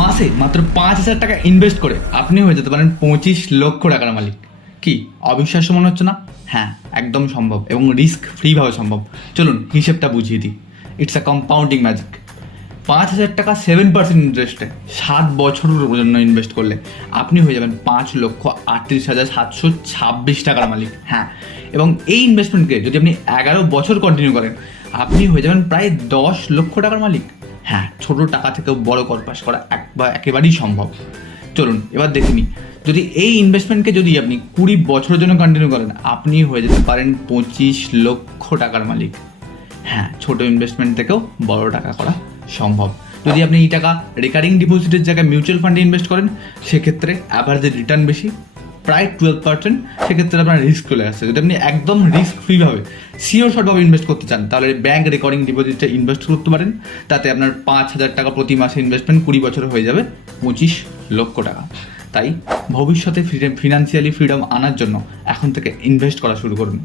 মাসে মাত্র 5,000 টাকা ইনভেস্ট করে আপনি হয়ে যেতে পারেন 25 লক্ষ টাকার মালিক। কি অবিশ্বাস্য মনে হচ্ছে না? হ্যাঁ, একদম সম্ভব এবং রিস্ক ফ্রিভাবে সম্ভব। চলুন হিসেবটা বুঝিয়ে দিই। It's a compounding magic. 5,000 টাকা 7% ইন্টারেস্টে 7 বছরের জন্য ইনভেস্ট করলে আপনি হয়ে যাবেন 5,38,726 টাকার মালিক। হ্যাঁ, এবং এই ইনভেস্টমেন্টকে যদি আপনি 11 বছর কন্টিনিউ করেন আপনি হয়ে যাবেন প্রায় 10 লক্ষ টাকার মালিক। হ্যাঁ, ছোট টাকা থেকেও বড় করপাস করা একেবারেই সম্ভব। চলুন এবার দেখে নিই, যদি এই ইনভেস্টমেন্টকে যদি আপনি 20 বছরের জন্য কন্টিনিউ করেন আপনি হয়ে যেতে পারেন 25 লক্ষ টাকার মালিক। হ্যাঁ, ছোট ইনভেস্টমেন্ট থেকেও বড় টাকা করা সম্ভব। যদি আপনি এই টাকা রেকারিং ডিপোজিটের জায়গায় মিউচুয়াল ফান্ডে ইনভেস্ট করেন সেক্ষেত্রে অ্যাভারেজ রিটার্ন বেশি, প্রায় 12%। সেক্ষেত্রে আপনার রিস্ক চলে আসছে। যদি আপনি একদম রিস্ক ফ্রিভাবে সিওর শর্টভাবে ইনভেস্ট করতে চান তাহলে ব্যাংক রেকারিং ডিপোজিটে ইনভেস্ট করতে পারেন। তাতে আপনার 5,000 টাকা প্রতি মাসে ইনভেস্টমেন্ট 20 বছরে হয়ে যাবে 25 লক্ষ টাকা। তাই ভবিষ্যতে ফিনান্সিয়ালি ফ্রিডম আনার জন্য এখন থেকে ইনভেস্ট করা শুরু করুন।